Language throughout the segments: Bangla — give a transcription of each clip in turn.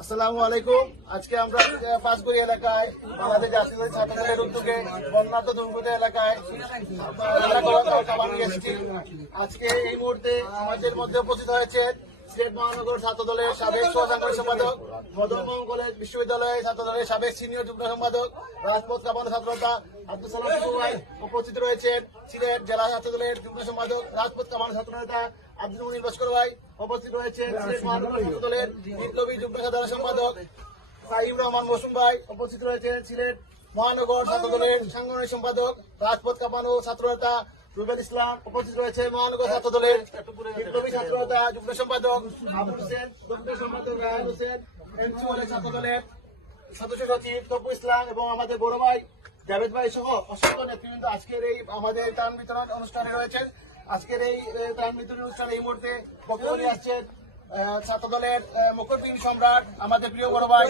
আসসালামু আলাইকুম। আজকে আমরা পাঁচগুড়ি এলাকায় বাংলাদেশ জাতীয় ছাত্রদলের উদ্যোগে বন্যার্থ দুর্গত এলাকায় আজকে এই মুহূর্তে আমাদের মধ্যে উপস্থিত হয়েছে সাবেক সম্পাদক মদনমোহন কলেজ বিশ্ববিদ্যালয়ের ছাত্রদলের সাবেক সিনিয়র সম্পাদক, রাজপথ কাপানো ছাত্রতা, আব্দুল উপস্থিত রয়েছেন। সিলেট জেলা ছাত্রদলের যুগ্ম সম্পাদক, রাজপথ কাপানো ছাত্রনেতা আব্দুল মুনির লস্কর ভাই উপস্থিত রয়েছেন। সিলেট মহানগর ছাত্রদলের বিপ্লবী যুগ্ম সাধারণ সম্পাদক সাইম রহমান মৌসুম ভাই উপস্থিত রয়েছেন। সিলেট মহানগর ছাত্রদলের সাংগঠনিক সম্পাদক রাজপথ কাপানো ছাত্রনেতা রুবেল ইসলাম উপস্থিত রয়েছে। মহানগর ছাত্রদলের বিপ্লবী ছাত্রনেতা যুগ্ম সম্পাদক আবুল হোসেন যুগ্ম সম্পাদক রায়ন হোসেন এমসি ওয়ালের ছাত্রদলের সদস্য সচিব তপু ইসলাম এবং আমাদের বড় ভাই জাভেদ ভাই সহ অসংখ্য নেতৃবৃন্দ আজকের এই আমাদের ত্রাণ বিতরণ অনুষ্ঠানে রয়েছেন। আজকের এই ত্রাণ বিতরণ অনুষ্ঠানে এই মুহূর্তে বক্তব্য আসছেন ছাত্রদলের আহ, মুকুটবিহীন সম্রাট আমাদের প্রিয় বড় ভাই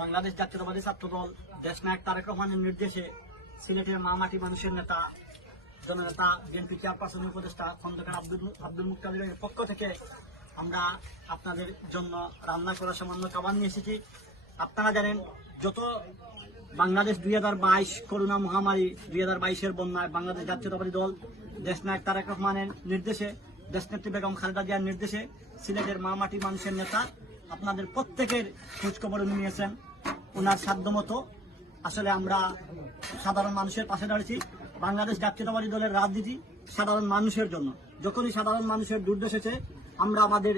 বাংলাদেশ জাতীয়তাবাদী ছাত্র দল দেশনায়ক তারেক রহমানের নির্দেশে সিলেটের মা মাটি মানুষের নেতা জননেতা বিএনপি চেয়ারপারসন উপদেষ্টা খন্দকার আব্দুল আব্দুল মুক্তালির পক্ষ থেকে আমরা আপনাদের জন্য রান্না করা সামান্য খাবার নিয়ে এসেছি। আপনারা জানেন, যত বাংলাদেশ দুই হাজার বাইশ করোনা মহামারী দুই হাজার বাইশের বন্যায় বাংলাদেশ জাতীয়তাবাদী দল, দেশনায়ক তারেক রহমানের নির্দেশে, দেশনেত্রী বেগম খালেদা জিয়ার নির্দেশে সিলেটের মা মাটি মানুষের নেতা আপনাদের প্রত্যেকের খোঁজখবর উনি নিয়েছেন। ওনার সাধ্যমতো আসলে আমরা সাধারণ মানুষের পাশে দাঁড়িয়েছি। বাংলাদেশ জাতীয়তাবাদী দলের রাজনীতি সাধারণ মানুষের জন্য। যখনই সাধারণ মানুষের দুর্দ এসেছে, আমরা আমাদের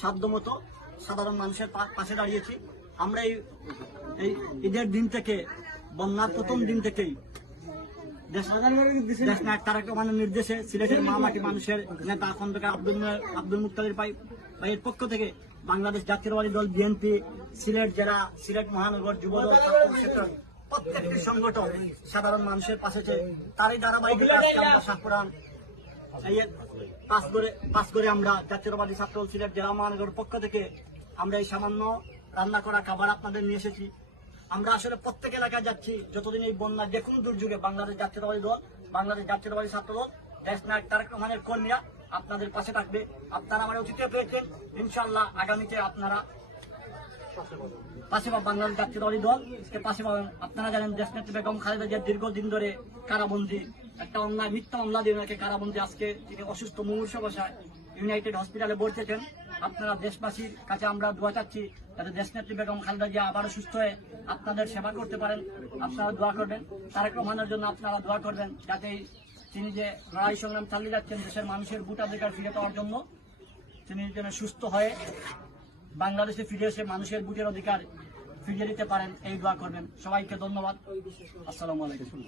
সাধ্যমতো সাধারণ মানুষের পাশে দাঁড়িয়েছি। আমরা এই ঈদের দিন থেকে বন্যার প্রথম দিন থেকেই নির্দেশে সিলেটের মামাটি মানুষের নেতা খন্দকার আব্দুল আব্দুল মুক্তাদির ভাই ভাইয়ের পক্ষ থেকে বাংলাদেশ জাতীয়তাবাদী দল বিএনপি, সিলেট জেলা, সিলেট মহানগর যুব দল, ছাত্র প্রত্যেকটি সংগঠন সাধারণ মানুষের পাশে। তারই ধারাবাহিকতা আজকে আমরা পাস করে পাস করে আমরা জাতীয়তাবাদী ছাত্র সিলেট জেলা মহানগরের পক্ষ থেকে আমরা এই সামান্য রান্না করা, খাবার আপনাদের নিয়ে এসেছি। আমরা আসলে প্রত্যেক এলাকায় যাচ্ছি, যতদিন এই বন্যা, যে কোনো দুর্যোগে, বাংলাদেশ জাতীয়তাবাদী দল, বাংলাদেশ জাতীয়তাবাদী ছাত্র দল, দেশ নায়ক তারেক রহমানের কর্মীরা আপনাদের পাশে থাকবে। আপনারা আমার অতীতে পেয়েছেন ইনশাল্লাহ আগামীতে আপনারা পাশে পাবেন বাংলাদেশ জাতীয়তাবাদী দল। এর পাশে পাবেন আপনারা জানেন দেশনেত্রী বেগম খালেদা জিয়া দীর্ঘদিন ধরে কারাবন্দী। একটা অন্যায়, মিথ্যা মামলা দিয়ে ওনাকে কারাবন্দী। আজকে তিনি অসুস্থ মুমূর্ষ বসায় ইউনাইটেড হসপিটালে বসেছেন আপনারা দেশবাসীর কাছে আমরা দোয়া চাচ্ছি যাতে দেশনেত্রী বেগম খালেদা জিয়া আবারও সুস্থ হয়ে আপনাদের সেবা করতে পারেন। আপনারা দোয়া করবেন। তারেক রহমানের জন্য আপনারা দোয়া করবেন যাতে তিনি যে লড়াই সংগ্রাম চালিয়ে যাচ্ছেন, দেশের মানুষের ভোটাধিকার ফিরে পাওয়ার জন্য তিনি যেন সুস্থ হয়ে বাংলাদেশে ফিরে এসে মানুষের বুটের অধিকার ফিরিয়ে দিতে পারেন, এই দোয়া করবেন। সবাইকে ধন্যবাদ। আসসালামু আলাইকুম।